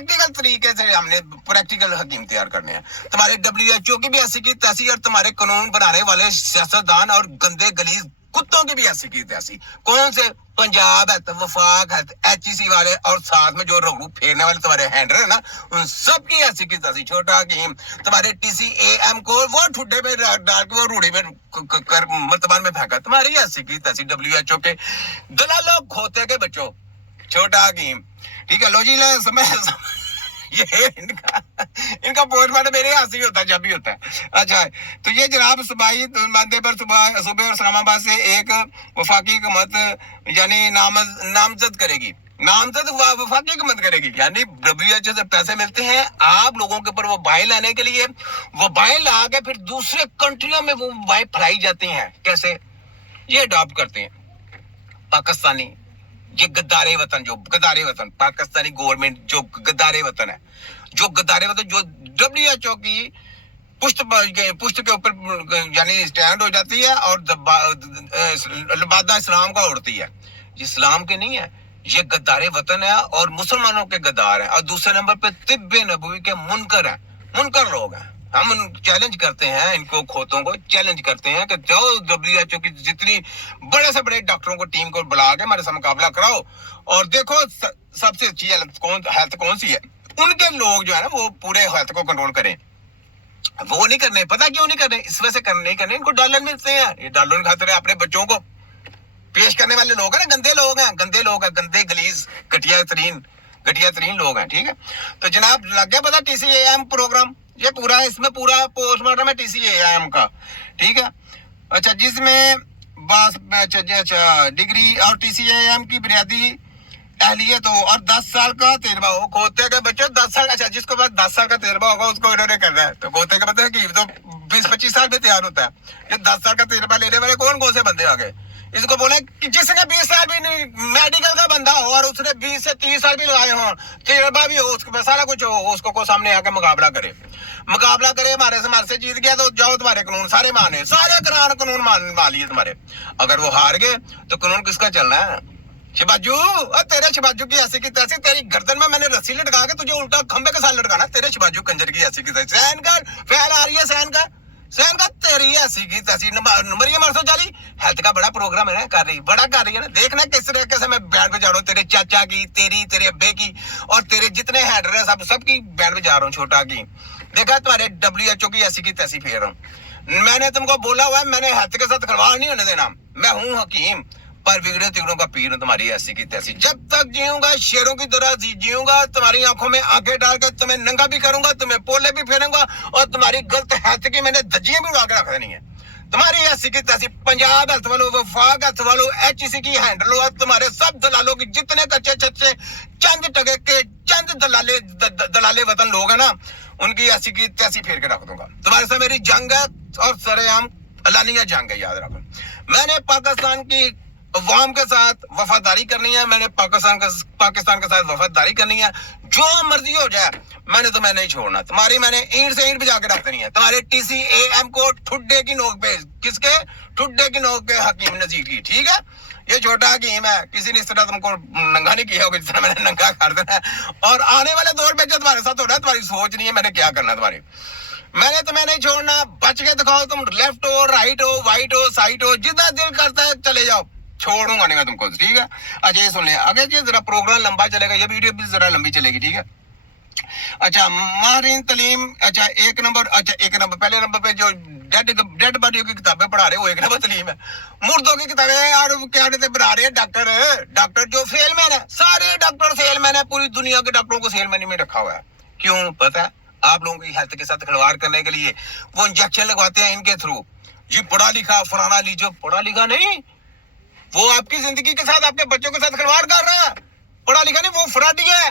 Practical तरीके से हमने प्रैक्टिकल हकीम तैयार करने हैं। तुम्हारे WHO की भी ऐसी की तैसी और तुम्हारे कानून बनाने वाले सियासतदान और गंदे गलीज कुत्तों की भी ऐसी की तैसी। कौन से? पंजाब है, वफाक है, HEC वाले और साथ में जो रघु फेरने वाले तुम्हारे हैंडल है ना, उन सब की ऐसी की तैसी। छोटा हकीम तुम्हारे TCAM को वो ठुड्डे में डाल के वो रूढ़ी में मर्तबान में फेंका। तुम्हारी ऐसी की तैसी WHO के दलालों खोते के बच्चों। छोटा हकीम, ठीक है। लो जी, समय ये इनका पोस्टमार्टम मेरे यहाँ से ही होता है जब भी होता है। अच्छा, तो ये जनाब सुबाई मादे पर सुबह और इस्लामाबाद से एक वफाकी हुकूमत यानी नामजद करेगी। नामजद वफाकी हुकूमत करेगी, यानी WHO से पैसे मिलते हैं आप लोगों के ऊपर वो वबाएं लाने के लिए। वबाएं ला के फिर दूसरे कंट्रियों में वो वबाएं फैलाई जाती हैं। कैसे? ये अडॉप्ट करते हैं पाकिस्तानी, ये गद्दारे वतन, जो गद्दारे वतन, पाकिस्तानी गवर्नमेंट जो गद्दारे वतन है, जो गद्दारे वतन जो WHO की पुष्ट के ऊपर यानी स्टैंड हो जाती है और लबादा इस्लाम का उड़ती है। इस्लाम के नहीं है, ये गद्दारे वतन है और मुसलमानों के गद्दार हैं। और दूसरे नंबर पे तिब्बे नबवी के मुनकर हैं, मुनकर लोग हैं। हम चैलेंज करते हैं इनको, खोतों को चैलेंज करते हैं कि जाओ WHO की जितनी बड़े से बड़े डॉक्टरों को टीम को बुला के हमारे से मुकाबला कराओ और देखो सबसे अच्छी हेल्थ कौन सी है। उनके लोग जो है ना वो पूरे हेल्थ को कंट्रोल करें। वो नहीं करने, पता क्यों नहीं करने? इस वजह से नहीं करने, इनको डॉलर मिलते हैं। ये डॉलर खाते अपने बच्चों को पेश करने वाले लोग हैं ना, गंदे लोग हैं, गंदे गलीज घटिया तरीन लोग हैं। ठीक है, तो जनाब लग गया पता TCAM प्रोग्राम, ये पूरा इसमें पूरा पोस्टमार्टम है TCAM का। ठीक है, अच्छा, जिसमें बस अच्छा डिग्री और TCAM की बुनियादी अहलियत हो और 10 साल का तजर्बा हो। खोते के बच्चों 10 साल, अच्छा जिसको पास 10 साल का तजर्बा होगा उसको इन्होंने करना है। तो खोते के पता है कि तो 20-25 साल में तैयार होता है। ये 10 साल का तजर्बा लेने वाले कौन से बंदे आ गए? इसको बोले कि जिसने 20 साल भी मेडिकल का बंदा हो और उसने 20 से 30 साल भी लगाए हो, तजर्बा भी हो, उसको सारा कुछ हो, उसको को सामने आके मुकाबला करे। हमारे से जीत गया तो जाओ तुम्हारे कानून सारे माने, सारे कानून मान लिए तुम्हारे। अगर वो हार गए तो कानून किसका चलना है? शिबाजू, और तेरे शिबाजू की ऐसी की तैसी, तेरी गर्दन में मैंने रस्सी लटका के तुझे उल्टा खंबे के साथ लटकाना। तेरे शिबाजू कंजर की ऐसी की तैसी, सहन कर, फैल आ रही है, सहन कर तेरी ऐसी की तैसी। नंबर ये मरसो जाली हेल्थ का बड़ा प्रोग्राम है ना, कर रही है ना। देखना किस तरीके से मैं बैंड बजा रहा हूँ, तेरे चाचा की, तेरे अब्बे की और तेरे जितने हैंडल है सबकी बैंड बजा रहा हूँ। छोटा की देखा तुम्हारे WHO की ऐसी की तैसी फेर रहा हूँ। मैंने तुमको बोला हुआ है, मैंने हेल्थ के साथ खिलवाड़ नहीं होने देना। मैं हूँ हकीम पर बिगड़े तिगड़ों का पीर हूं तुम्हारी ऐसी की तैसी। जब तक जीऊंगा शेरों की तरह जीऊंगा, तुम्हारी आंखों में आंखें डालकर तुम्हें नंगा भी करूंगा, तुम्हें पोले भी फेरूंगा और तुम्हारी गलत हेल्थ की मैंने धज्जियां भी उड़ा के रख देनी है। तुम्हारी ऐसी की तैसी पंजाब हेल्थ वालों, वफाक हेल्थ वालों, HEC की हैंडल और तुम्हारे सब दलालों की जितने कच्चे चच्चे चंद टके के चंद दलाले वतन लोग हैं ना, उनकी ऐसी की तैसी फेर के रख दूंगा। तुम्हारे साथ मेरी जंग है और सरेआम अलानिया जंग है, याद रखो। मैंने पाकिस्तान की अवाम के साथ वफादारी करनी है, मैंने पाकिस्तान के साथ वफादारी करनी है। जो मर्जी हो जाए मैंने तुम्हें नहीं छोड़ना। तुम्हारी मैंने ईंट से ईंट भी जाके रख देनी है। तुम्हारे TCAM को ठुड्डे की नोक पे, किसके ठुड्डे की नोक पे हकीम नजीर की। ठीक है, ये छोटा हकीम है, किसी ने इस तरह तुमको नंगा नहीं किया होगा जिस तरह मैंने नंगा कर देना है। और आने वाले दौर में जो तुम्हारे साथ हो रहा है, तुम्हारी सोच नहीं है मैंने क्या करना तुम्हारी। मैंने तुम्हें नहीं छोड़ना, बच के दिखाओ। तुम लेफ्ट हो, राइट हो, वाइट हो, साइड हो, जितना दिल करता है चले जाओ, छोड़ूंगा नहीं मैं तुमको। ठीक है, अच्छा ये सुन ले, अगर ये जरा प्रोग्राम लंबा चलेगा, ये वीडियो भी जरा लंबी चलेगी। ठीक है, अच्छा माहिरीन तलीम, अच्छा एक नंबर पहले नंबर पे जो डेड बॉडियों की किताबें पढ़ा रहे हो, एक नंबर तलीम है। मुर्दों की किताबें यार क्या बना रहे हैं डॉक्टर जो सेलमैन है, सारे डॉक्टर सेलमैन है। पूरी दुनिया के डॉक्टरों को सेलमैन में रखा हुआ है। क्यों? पता है, आप लोगों की हेल्थ के साथ खिलवाड़ करने के लिए वो इंजेक्शन लगवाते हैं इनके थ्रू। जी पढ़ा लिखा फलाना लीजिए, पढ़ा लिखा नहीं, वो आपकी जिंदगी के साथ, आपके बच्चों के साथ खिलवाड़ कर रहा है। पढ़ा लिखा नहीं, वो फ्रॉडी है,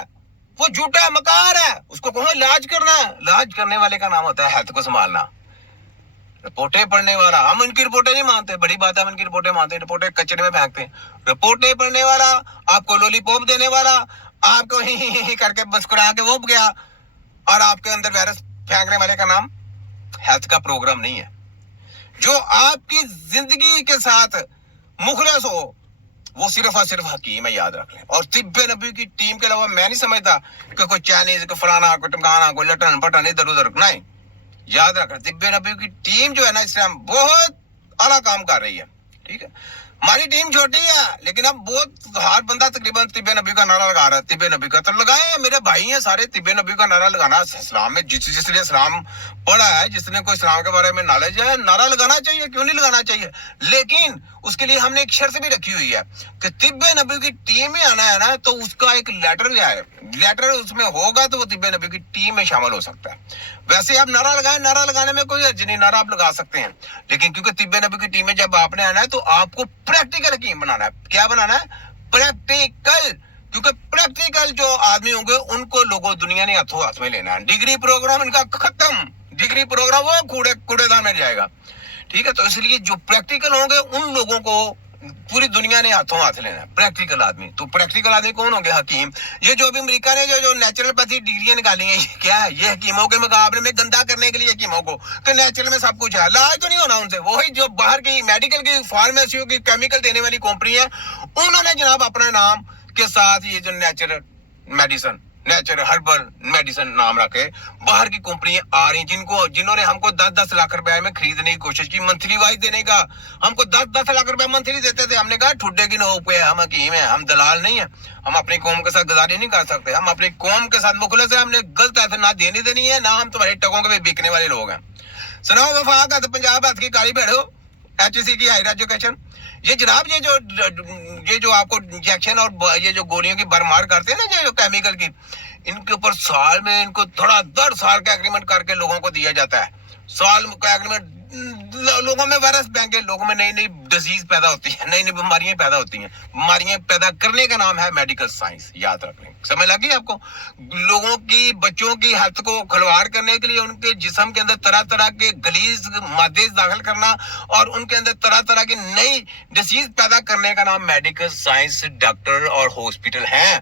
वो झूठा मकार है। उसको कहो इलाज करना है। इलाज करने वाले का नाम होता है हेल्थ को संभालना। रिपोर्टें पढ़ने वाला, हम उनकी रिपोर्टें नहीं मानते, बड़ी बात है हम उनकी रिपोर्टें मानते हैं, रिपोर्टें कचरे में फेंकते हैं। रिपोर्टें पढ़ने वाला, आपको लॉलीपॉप देने वाला, आपको ही करके मुस्कुरा के वो गया, और आपके अंदर वायरस फेंकने वाले का नाम हेल्थ का प्रोग्राम नहीं है। जो आपकी जिंदगी के साथ मुखलस हो, वो सिर्फ और सिर्फ हकीम है, याद रख लें। और तिब्बे नबी की टीम के अलावा मैं नहीं समझता कि कोई चाइनीज, कोई फलाना, कोई टमकाना, कोई लटन पटन इधर उधर, नहीं। याद रख लें, तिब्बे नबी की टीम जो है ना इस टाइम बहुत अला काम कर रही है, ठीक है। हमारी टीम छोटी है लेकिन अब बहुत हर बंदा तकरीबन तिब्बे नबी का नारा लगा रहा है, तिब्बे नबी का। तो लगाए, मेरे भाई हैं सारे, तिब्बे नबी का नारा लगाना। इस्लाम में जिसने इस्लाम पढ़ा है, जिसने कोई इस्लाम के बारे में नॉलेज है, नारा लगाना चाहिए, क्यों नहीं लगाना चाहिए। लेकिन उसके लिए हमने एक शर्त भी रखी हुई है कि तिब्बे नबी की टीम में आना है ना, तो उसका एक लेटर आए, लेटर उसमें होगा तो वो तिब्बे नबी की टीम में शामिल हो सकता है। वैसे आप नारा लगाएं, नारा लगाने में कोई अर्ज नहीं, नारा आप लगा सकते हैं, लेकिन क्योंकि तिब्बे नबी की टीम में जब आपने आना है तो आपको प्रैक्टिकल हकीम बनाना है। क्या बनाना है? प्रैक्टिकल। क्योंकि प्रैक्टिकल जो आदमी होंगे उनको लोगों दुनिया ने हाथों हाथ में लेना है। डिग्री प्रोग्राम इनका खत्म, डिग्री प्रोग्राम वो कूड़ेदान में जाएगा, ठीक है। तो इसलिए जो प्रैक्टिकल होंगे उन लोगों को पूरी दुनिया ने हाथों हाथ लेना है, प्रैक्टिकल आदमी। तो प्रैक्टिकल आदमी कौन होंगे? हकीम। ये जो अभी अमेरिका ने जो नेचुरोपैथी डिग्रियां निकाली हैं, ये क्या है? ये हकीमों के मुकाबले में गंदा करने के लिए हकीमों को कि नेचुरल में सब कुछ है, इलाज तो नहीं होना उनसे। वही जो बाहर की मेडिकल की, फार्मेसियों की, केमिकल देने वाली कंपनी है, उन्होंने जनाब अपने नाम के साथ ये जो natural medicine, natural herbal medicine नाम रखे, बाहर की कंपनियां आ रही, जिन्होंने हमको 10-10 लाख रुपए में खरीदने की कोशिश की, मंथली वाइज देने का। हमको 10-10 लाख रुपए मंथली देते थे। हमने कहा ठुड्डे की नोक पे हम हकीम है, हम दलाल नहीं है, हम अपनी कौम के साथ गद्दारी नहीं कर सकते, हम अपनी कौम के साथ मुखलस है। हमने गलत ऐसे ना देनी देनी है, ना हम तुम्हारे टकों के भी बिकने वाले लोग हैं। सुनाओ वफाक है तो पंजाब हाथ की काली भेड़ो, HEC की हायर एजुकेशन। ये जनाब ये जो आपको इंजेक्शन और ये जो गोलियों की भरमार करते हैं ना, ये जो केमिकल की, इनके ऊपर साल में इनको थोड़ा 10 साल का एग्रीमेंट करके लोगों को दिया जाता है। साल का एग्रीमेंट, लोगों में वायरस बैंक, लोगों में नई नई डिजीज पैदा होती है, नई नई बीमारियां पैदा होती हैं। बीमारियां पैदा करने का नाम है मेडिकल साइंस, याद रखना। समझ लगी आपको? लोगों की, बच्चों की हेल्थ को खिलवाड़ करने के लिए उनके जिस्म के अंदर तरह तरह के गलीज मादे दाखिल करना और उनके अंदर तरह तरह की नई डिसीज पैदा करने का नाम मेडिकल साइंस, डॉक्टर और हॉस्पिटल है।